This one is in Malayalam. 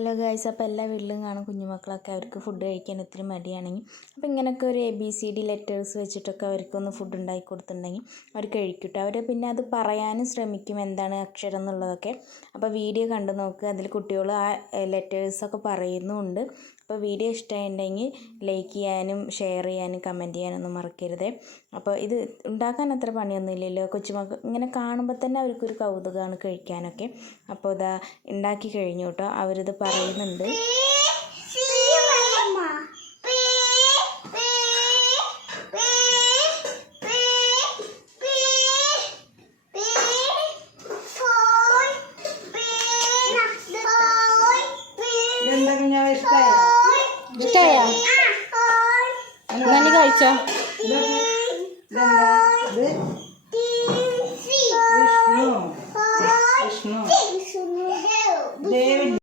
ഹലോ ഗൈസ്, അപ്പോൾ എല്ലാ വീട്ടിലും കാണും കുഞ്ഞുമക്കളൊക്കെ അവർക്ക് ഫുഡ് കഴിക്കാൻ ഒത്തിരി മടിയാണെങ്കിൽ അപ്പോൾ ഇങ്ങനെയൊക്കെ ഒരു ABCD ലെറ്റേഴ്സ് വെച്ചിട്ടൊക്കെ അവർക്കൊന്ന് ഫുഡ് ഉണ്ടാക്കി കൊടുത്തിട്ടുണ്ടെങ്കിൽ അവർ കഴിക്കട്ടെ. അവർ പിന്നെ അത് പറയാനും ശ്രമിക്കും എന്താണ് അക്ഷരം എന്നുള്ളതൊക്കെ. അപ്പോൾ വീഡിയോ കണ്ടു നോക്കുക, അതിൽ കുട്ടികൾ ആ ലെറ്റേഴ്സൊക്കെ പറയുന്നുമുണ്ട്. അപ്പോൾ വീഡിയോ ഇഷ്ടമായിട്ടുണ്ടെങ്കിൽ ലൈക്ക് ചെയ്യാനും ഷെയർ ചെയ്യാനും കമൻറ്റ് ചെയ്യാനൊന്നും മറക്കരുത്. അപ്പോൾ ഇത് ഉണ്ടാക്കാൻ അത്ര പണിയൊന്നുമില്ലല്ലോ, കൊച്ചുമക്കൾ ഇങ്ങനെ കാണുമ്പോൾ തന്നെ അവർക്കൊരു കൗതുകമാണ് കഴിക്കാനൊക്കെ. അപ്പോൾ ഇതാ ഉണ്ടാക്കി കഴിഞ്ഞു കേട്ടോ, അവരിത് പറയുന്നുണ്ട്. ഇഷ്ടമായോ? നന്ദി കഴിച്ചോ?